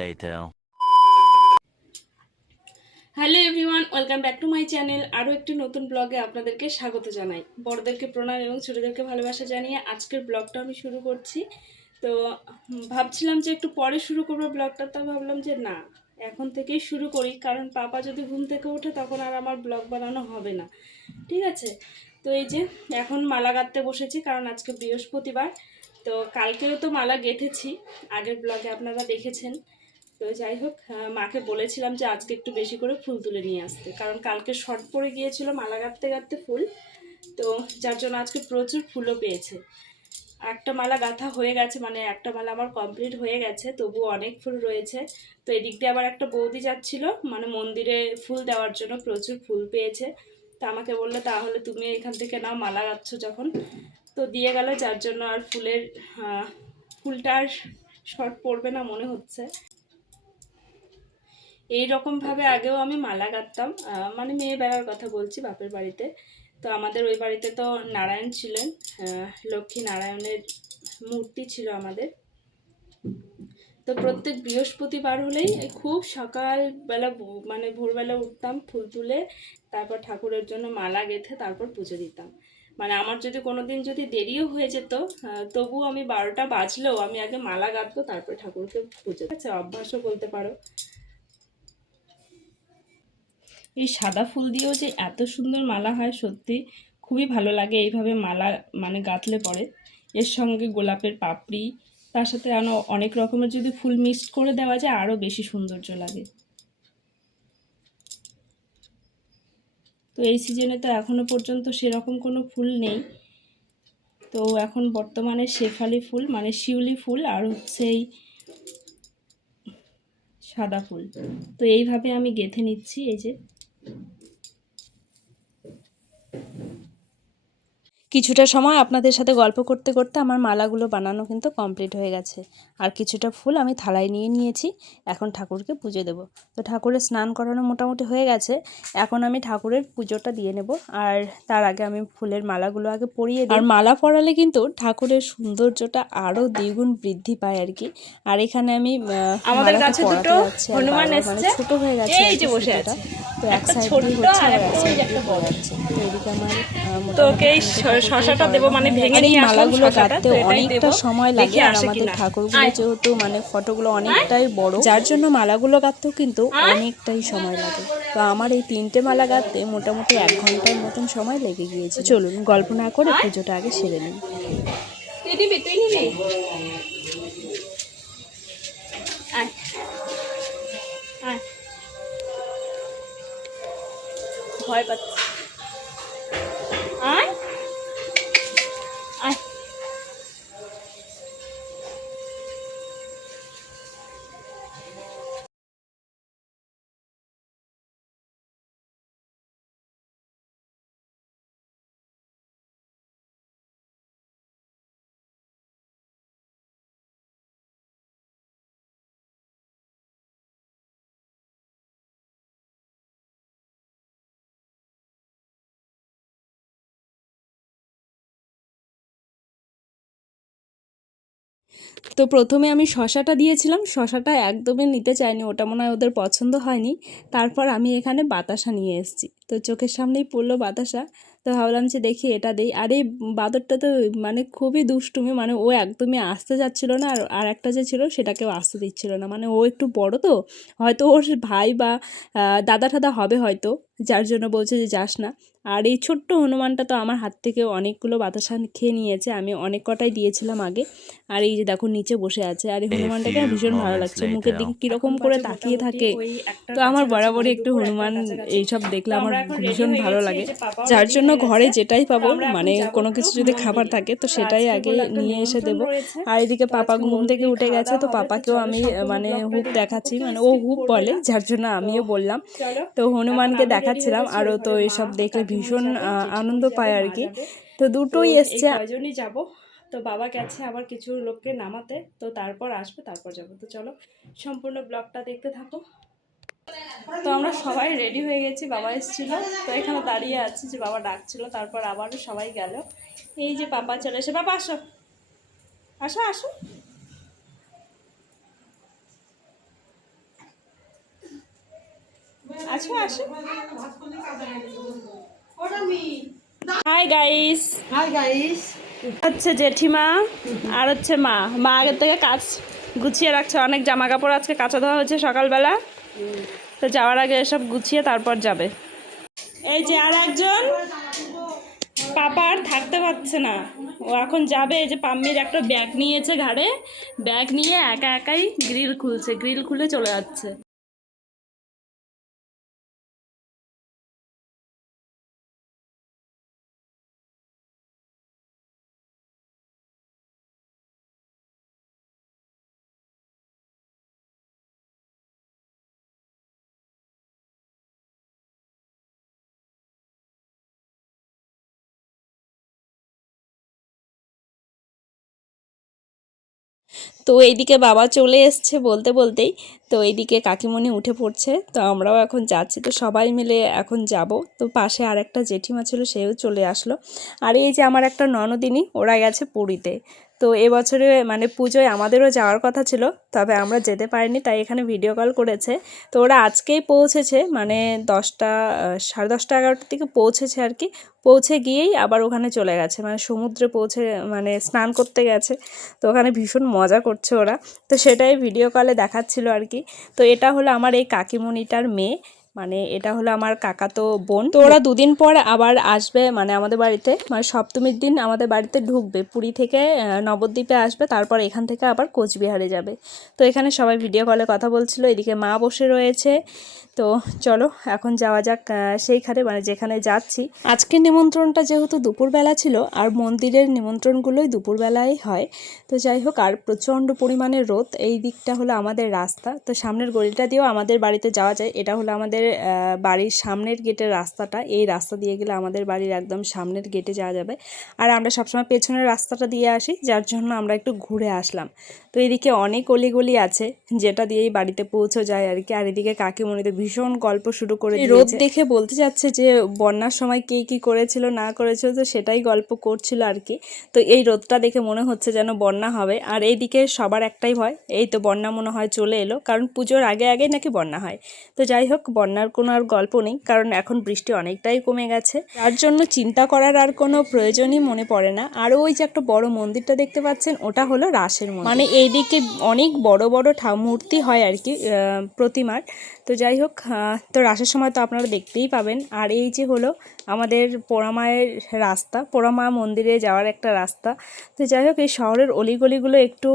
later. Hello everyone welcome back to my channel আরও একটি নতুন ব্লগে আপনাদেরকে স্বাগত জানাই। বড়দেরকে প্রণাম এবং ছোটোদেরকে ভালোবাসা জানিয়ে আজকের ব্লগটা আমি শুরু করছি। তো ভাবছিলাম যে একটু পরে শুরু করব ব্লগটা তা ভাবলাম যে না, এখন থেকেই শুরু করি। কারণ পাপা যদি ঘুম থেকে ওঠে, তখন আর আমার ব্লগ বানানো হবে না। ঠিক আছে? তো এই যে, এখন মালা গাঁথতে বসেছি, কারণ আজকে বৃহস্পতিবার। তো কালকেও তো মালা গেঁথেছি, আগের ব্লগে আপনারা দেখেছেন। তো যাই হোক মাকে বলেছিলাম যে আজকে একটু বেশি করে ফুল তুলে নিয়ে আসতে, কারণ কালকে শর্ট পড়ে গিয়েছিল মালা গাঁথতে গাঁথতে ফুল। তো যার জন্য আজকে প্রচুর ফুলও পেয়েছে। একটা মালা গাঁথা হয়ে গেছে মানে একটা মালা আমার কমপ্লিট হয়ে গেছে তবু অনেক ফুল রয়েছে। তো এদিক দিয়ে আবার একটা বৌদি যাচ্ছিল মানে মন্দিরে ফুল দেওয়ার জন্য প্রচুর ফুল পেয়েছে। তা আমাকে বলল, তাহলে তুমি এখান থেকে নাও মালা গাচ্ছ যখন। তো দিয়ে গেল, যার জন্য আর ফুলের ফুলটার শর্ট পড়বে না মনে হচ্ছে। এই রকমভাবে আগেও আমি মালা গাঁথতাম মানে মেয়ে বেড়ার কথা বলছি বাপের বাড়িতে। তো আমাদের ওই বাড়িতে তো নারায়ণ ছিলেন লক্ষ্মী নারায়ণের মূর্তি ছিল আমাদের। তো প্রত্যেক বৃহস্পতিবার হলেই খুব সকালবেলা মানে ভোরবেলা উঠতাম ফুল তুলে, তারপর ঠাকুরের জন্য মালা গেঁথে তারপর পুজো দিতাম। মানে আমার যদি কোনো দিন যদি দেরিও হয়ে যেত তবুও আমি বারোটা বাজলেও আমি আগে মালা গাঁথবো, তারপর ঠাকুরকে পুজো। আচ্ছা অভ্যাসও বলতে পারো। এই সাদা ফুল দিয়েও যে এত সুন্দর মালা হয়, সত্যি খুবই ভালো লাগে এইভাবে মালা মানে গাঁথলে পরে। এর সঙ্গে গোলাপের পাপড়ি, তার সাথে আরও অনেক রকমের যদি ফুল মিক্সড করে দেওয়া যায় আরও বেশি সৌন্দর্য লাগে। তো এই সিজনে তো এখনও পর্যন্ত সেরকম কোনো ফুল নেই। তো এখন বর্তমানে শেফালি ফুল মানে শিউলি ফুল আর হচ্ছে এই সাদা ফুল। তো এইভাবে আমি গেঁথে নিচ্ছি, এই যে। কিছুটা সময় আপনাদের সাথে গল্প করতে করতে আমার মালাগুলো বানানো কিন্তু কমপ্লিট হয়ে গেছে। আর কিছুটা ফুল আমি থালায় নিয়ে নিয়েছি। এখন ঠাকুরকে পুজো দেব। তো ঠাকুরের স্নান করানো মোটামুটি হয়ে গেছে। এখন আমি ঠাকুরের পুজোটা দিয়ে নেব। আর তার আগে আমি ফুলের মালাগুলো আগে পরিয়ে দিই। আর মালা পরালে কিন্তু ঠাকুরের সৌন্দর্যটা আরও দ্বিগুণ বৃদ্ধি পায় আর কি। আর এখানে আমি আমাদের কাছে দুটো হনুমান মানে ছোট হয়ে গেছে এই যে বসে আছে। তো এক সাইড হচ্ছে আর এক সাইড তো এদিকে আমার এই তিনটে শশাটা দেবো, মানে ভেঙে নিয়ে মালাগুলো অনেকটা সময় লাগে আর আমাদের ঠাকুরগুলো যেহেতু মানে ফটোগুলো অনেকটাই বড় যার জন্য মালাগুলো গাঁথতেও কিন্তু অনেকটাই সময় লাগে। তো আমার এই তিনটে মালা গাঁথতে মোটামুটি এক ঘণ্টার মতন সময় লেগে গিয়েছে চলুন গল্প না করে পুজোটা আগে সেরে নিই। তুই নিবি তুই নিবি? ভয় পাচ্ছি। তো প্রথমে আমি শশাটা দিয়েছিলাম। শশাটা একদমই নিতে চাইনি, ওটা মনে হয় ওদের পছন্দ হয়নি। তারপর আমি এখানে বাতাসা নিয়ে এসেছি। তো চোখের সামনেই পড়ল বাতাসা। তো ভাবলাম যে দেখি এটা দিই। আর এই বাদরটা তো মানে খুবই দুষ্টুমি মানে ও একদমই আসতে যাচ্ছিল না আর আর একটা যে ছিল সেটাকেও আসতে দিচ্ছিল না। মানে ও একটু বড় তো হয়তো ওর ভাই বা দাদা ঠাদা হবে হয়তো যার জন্য বলছে যে যাস না। আর এই ছোট্ট হনুমানটা তো আমার হাত থেকে অনেকগুলো বাতাসা খেয়ে নিয়েছে আমি অনেক কটাই দিয়েছিলাম আগে। আর এই যে দেখো নিচে বসে আছে আর এই হনুমানটাকে আমার ভীষণ ভালো লাগছে মুখের দিকে কীরকম করে তাকিয়ে থাকে। তো আমার বরাবরই একটু হনুমান এইসব দেখলে আমার ভীষণ ভালো লাগে। যার জন্য ঘরে যেটাই পাবো মানে কোনো কিছু যদি খাবার থাকে তো সেটাই আগে নিয়ে এসে দেবো। আর এদিকে পাপা ঘুম থেকে উঠে গেছে তো পাপাকেও আমি মানে হুপ দেখাচ্ছি মানে ও হুপ বলে যার জন্য আমিও বললাম। তো হনুমানকে দেখাচ্ছিলাম আরও তো এসব দেখলে ভীষণ আনন্দ পায় আর কি। তো দুটোই এসছে। যাব তো বাবা গেছে আবার কিছু লোককে নামাতে তো তারপর আসবে তারপর যাব। তো চলো সম্পূর্ণ ব্লগটা দেখতে থাকো। তো আমরা সবাই রেডি হয়ে গেছি বাবা এসেছিল। তো এখানে দাঁড়িয়ে আছি যে বাবা ডাকছিল তারপর আবারও সবাই গেল। এই যে পাপা চলে এসে বাবা আসো। আসো আসো। আসো আসো। হাই গাইস হাই গাইস হচ্ছে জেঠিমা আর হচ্ছে মা। মা আগের থেকে কাজ গুছিয়ে রাখছে অনেক জামা কাপড় আজকে কাঁচা ধোয়া হচ্ছে সকালবেলা। তো যাওয়ার আগে এসব গুছিয়ে তারপর যাবে। এই যে আর একজন পাপার থাকতে পারছে না। ও এখন যাবে, এই যে পাম্মির একটা ব্যাগ নিয়েছে ঘাড়ে। ব্যাগ নিয়ে একা একাই গ্রিল খুলছে, গ্রিল খুলে চলে যাচ্ছে। তো এইদিকে বাবা চলে এসছে বলতে বলতেই। তো এইদিকে কাকিমণি উঠে পড়ছে। তো আমরাও এখন যাচ্ছি। তো সবাই মিলে এখন যাব। তো পাশে আর একটা জেঠিমা ছিল, সেও চলে আসলো। আর এই যে আমার একটা ননদিনী, ওরা গেছে পুরীতে। তো এবছরে মানে পুজোয় আমাদেরও যাওয়ার কথা ছিল, তবে আমরা যেতে পারিনি, তাই এখানে ভিডিও কল করেছে। তো ওরা আজকেই পৌঁছেছে মানে দশটা সাড়ে দশটা এগারোটার দিকে পৌঁছেছে আর কি। পৌঁছে গিয়েই আবার ওখানে চলে গেছে মানে সমুদ্রে পৌঁছে মানে স্নান করতে গেছে। তো ওখানে ভীষণ মজা করছে ওরা। তো সেটাই ভিডিও কলে দেখাচ্ছিল আর কি। তো এটা হলো আমার এই কাকিমণিটার মেয়ে। মানে এটা হলো আমার কাকাতো বোন। তো ওরা দুদিন পর আবার আসবে মানে আমাদের বাড়িতে। মানে সপ্তমীর দিন আমাদের বাড়িতে ঢুকবে। পুরী থেকে নবদ্বীপে আসবে। তারপর এখান থেকে আবার কোচবিহারে যাবে। তো এখানে সবাই ভিডিও কলে কথা বলছিল। এদিকে মা বসে রয়েছে। তো চলো, এখন যাওয়া যাক সেইখানে মানে যেখানে যাচ্ছি। আজকের নিমন্ত্রণটা যেহেতু দুপুরবেলা ছিল, আর মন্দিরের নিমন্ত্রণগুলোই দুপুরবেলায় হয়, তো যাই হোক, আর প্রচণ্ড পরিমাণে রোদ। এই দিকটা হলো আমাদের রাস্তা। তো সামনের গলিটা দিয়েও আমাদের বাড়িতে যাওয়া যায়। এটা হলো আমাদের বাড়ির সামনের গেটের রাস্তাটা, এই রাস্তা দিয়ে গেলে আমাদের বাড়ির একদম সামনের গেটে যাওয়া যাবে। আর আমরা সবসময় পেছনের রাস্তাটা দিয়ে আসি, যার জন্য আমরা একটু ঘুরে আসলাম। তো এদিকে অনেক অলিগলি আছে যেটা দিয়েই বাড়িতে পৌঁছে যায় আর কি। আর এদিকে কাকিমণিতে ভীষণ গল্প শুরু করে রোদ দেখে বলতে যাচ্ছে যে বন্যার সময় কে কি করেছিল না করেছিল তো সেটাই গল্প করছিল আর কি। তো এই রোদটা দেখে মনে হচ্ছে যেন বন্যা হবে। আর এইদিকে সবার একটাই ভয় এই তো বন্যা মনে হয় চলে এলো কারণ পুজোর আগে আগে নাকি বন্যা হয়। তো যাই হোক বন্যার কোনো আর গল্প নেই কারণ এখন বৃষ্টি অনেকটাই কমে গেছে। তার জন্য চিন্তা করার আর কোনো প্রয়োজনই মনে পড়ে না। আর ওই যে একটা বড় মন্দিরটা দেখতে পাচ্ছেন ওটা হলো রাসের মন্দির। মানে এইদিকে অনেক বড় বড় ঠা, মূর্তি হয় আর কি প্রতিমার। তো যাই হোক তো রাসের সময় তো আপনারা দেখতেই পাবেন। আর এই যে হলো আমাদের পোড়ামায়ের রাস্তা পোড়ামা মন্দিরে যাওয়ার একটা রাস্তা। তো যাই হোক, এই শহরের অলিগলিগুলো একটু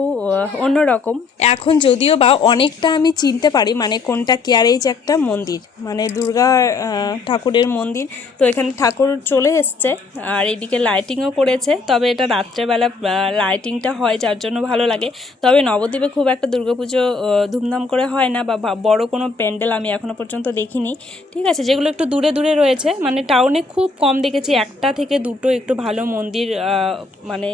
অন্যরকম। এখন যদিও বা অনেকটা আমি চিনতে পারি মানে কোনটা কি আর এই যে একটা মন্দির। মানে দুর্গা ঠাকুরের মন্দির। তো এখানে ঠাকুর চলে এসছে, আর এদিকে লাইটিংও করেছে। তবে এটা রাত্রেবেলা লাইটিংটা হয়, যার জন্য ভালো লাগে। তবে নবদ্বীপে খুব একটা দুর্গাপুজো ধুমধাম করে হয় না, বা বড় কোনো প্যান্ডেল আমি এখনও পর্যন্ত দেখিনি। ঠিক আছে, যেগুলো একটু দূরে দূরে রয়েছে মানে টাউনে খুব কম দেখেছি। একটা থেকে দুটো একটু ভালো মন্দির মানে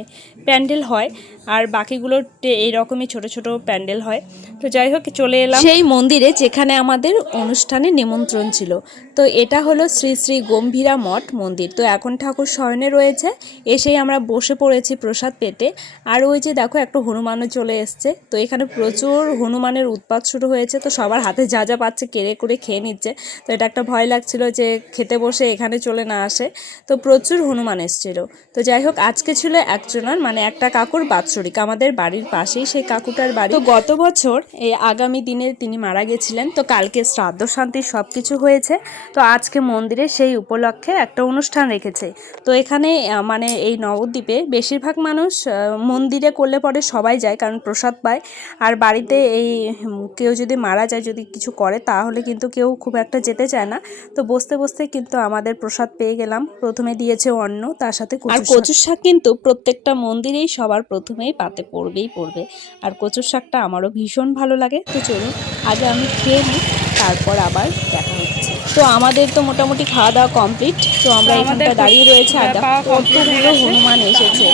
প্যান্ডেল হয়। আর বাকিগুলোতে এইরকমই ছোট ছোট প্যান্ডেল হয়। তো যাই হোক, চলে এলাম। সেই মন্দিরে যেখানে আমাদের অনুষ্ঠানে নিমন্ত্রণ ছিল। তো এটা হলো শ্রী শ্রী গম্ভীরা মঠ মন্দির। তো এখন ঠাকুর শয়নে রয়েছে। এসেই আমরা বসে পড়েছি প্রসাদ পেতে। আর ওই যে দেখো, একটা হনুমানও চলে এসছে। তো এখানে প্রচুর হনুমানের উৎপাত শুরু হয়েছে। তো সবার হাতে যা যা পাচ্ছে কেড়ে করে খেয়ে নিচ্ছে। তো এটা একটা ভয় লাগছিল যে খেতে বসে এখানে চলে না আসে। তো প্রচুর হনুমান এসছিল। তো যাই হোক, আজকে ছিল একজনের মানে একটা কাকুর বাৎসরিক। আমাদের বাড়ির পাশেই সেই কাকুটার বাড়ি। তো গত বছর এই আগামী দিনে তিনি মারা গেছিলেন। তো কালকে শ্রাদ্ধ শান্তি সব কিছু হয়েছে। তো আজকে মন্দিরে সেই উপলক্ষে একটা অনুষ্ঠান রেখেছে। তো এখানে মানে এই নবদ্বীপে বেশিরভাগ মানুষ মন্দিরে করলে পরে সবাই যায় কারণ প্রসাদ পায়। আর বাড়িতে এই কেউ যদি মারা যায়, যদি কিছু করে, তাহলে কিন্তু কেউ খুব একটা যেতে চায় না। তো বসতে বসতে কিন্তু আমাদের প্রসাদ পেয়ে গেলাম। প্রথমে দিয়েছে অন্ন, তার সাথে আর কচুর শাক কিন্তু প্রত্যেকটা মন্দিরেই সবার প্রথমেই পাতে পড়বেই পড়বে। আর কচুর শাকটা আমারও ভীষণ ভালো লাগে। তো চলুন, আগে আমি খেয়ে নিই, তারপর আবার দেখা হচ্ছে। তো আমাদের তো মোটামুটি খাওয়া দাওয়া কমপ্লিট তো আমরা এখানটা দাঁড়িয়ে রয়েছে দেখো কতগুলো হনুমান এসেছে।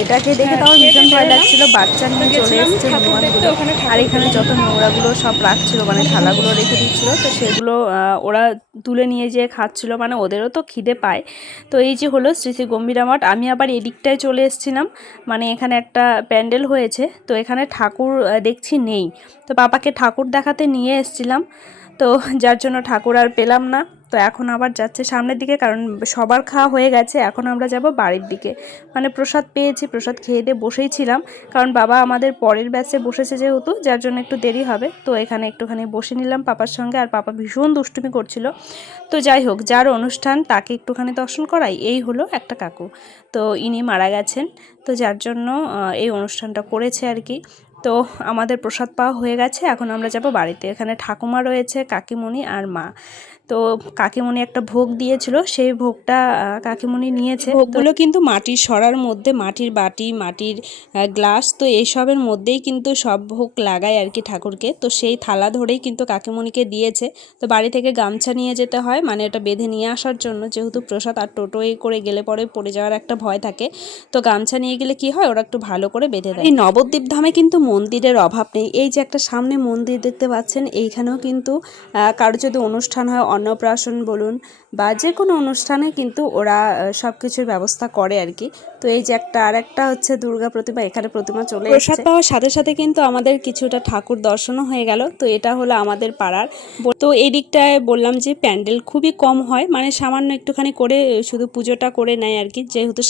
এটাকে দেখে তাও ভীষণ ভয় লাগছিল বাচ্চা নিয়ে চলে এসেছে হনুমানগুলো। আর এখানে যত নোংরাগুলো সব রাখছিল মানে থালাগুলো রেখে দিচ্ছিল তো সেগুলো ওরা তুলে নিয়ে যেয়ে খাচ্ছিল মানে ওদেরও তো খিদে পায়। তো এই যে হলো শ্রী শ্রী গম্ভীরা মঠ আমি আবার এদিকটায় চলে এসেছিলাম মানে এখানে একটা প্যান্ডেল হয়েছে তো এখানে ঠাকুর দেখছি নেই। তো পাপাকে ঠাকুর দেখাতে নিয়ে এসেছিলাম তো যার জন্য ঠাকুর আর পেলাম না। তো এখন আবার যাচ্ছে সামনের দিকে, কারণ সবার খাওয়া হয়ে গেছে, এখন আমরা যাব বাড়ির দিকে। মানে প্রসাদ পেয়েছি, প্রসাদ খেয়ে দিয়ে বসেই ছিলাম, কারণ বাবা আমাদের পরের ব্যাচে বসেছে যেহেতু, যার জন্য একটু দেরি হবে। তো এখানে একটুখানি বসে নিলাম পাপার সঙ্গে, আর পাপা ভীষণ দুষ্টুমি করছিল। তো যাই হোক, যার অনুষ্ঠান তাকে একটুখানি দর্শন করাই, এই হলো একটা কাকু। তো ইনি মারা গেছেন, তো যার জন্য এই অনুষ্ঠানটা করেছে আর কি। তো আমাদের প্রসাদ পাওয়া হয়ে গেছে, এখন আমরা যাব বাড়িতে। এখানে ঠাকুমা রয়েছে, কাকিমণি আর মা। তো কাকিমণি একটা ভোগ দিয়েছিল, সেই ভোগটা কাকিমণি নিয়েছে। ভোগগুলো কিন্তু মাটির সরার মধ্যে, মাটির বাটি, মাটির গ্লাস, তো এইসবের মধ্যেই কিন্তু সব ভোগ লাগায় আর কি ঠাকুরকে। তো সেই থালা ধরেই কিন্তু কাকিমণিকে দিয়েছে। তো বাড়ি থেকে গামছা নিয়ে যেতে হয় মানে ওটা বেঁধে নিয়ে আসার জন্য। যেহেতু প্রসাদ আর টোটোয় করে গেলে পরে পড়ে যাওয়ার একটা ভয় থাকে। তো গামছা নিয়ে গেলে কি হয়, ওরা একটু ভালো করে বেঁধে দেয়। এই নবদ্বীপ ধামে কিন্তু মন্দিরের অভাব নেই। এই যে একটা সামনে মন্দির দেখতে পাচ্ছেন, এইখানেও কিন্তু কারও যদি অনুষ্ঠান হয় অন্নপ্রাশন বলুন বা যে কোনো অনুষ্ঠানে কিন্তু ওরা সব কিছুর ব্যবস্থা করে আর কি। তো এই যে একটা আর একটা হচ্ছে দুর্গা প্রতিমা এখানে প্রতিমা চলে প্রসাদ পাওয়ার সাথে সাথে কিন্তু আমাদের কিছুটা ঠাকুর দর্শনও হয়ে গেল। তো এটা হলো আমাদের পাড়ার। তো এই দিকটায় বললাম যে প্যান্ডেল খুবই কম হয় মানে সামান্য একটুখানি করে শুধু পুজোটা করে নেয় আর কি যেহেতু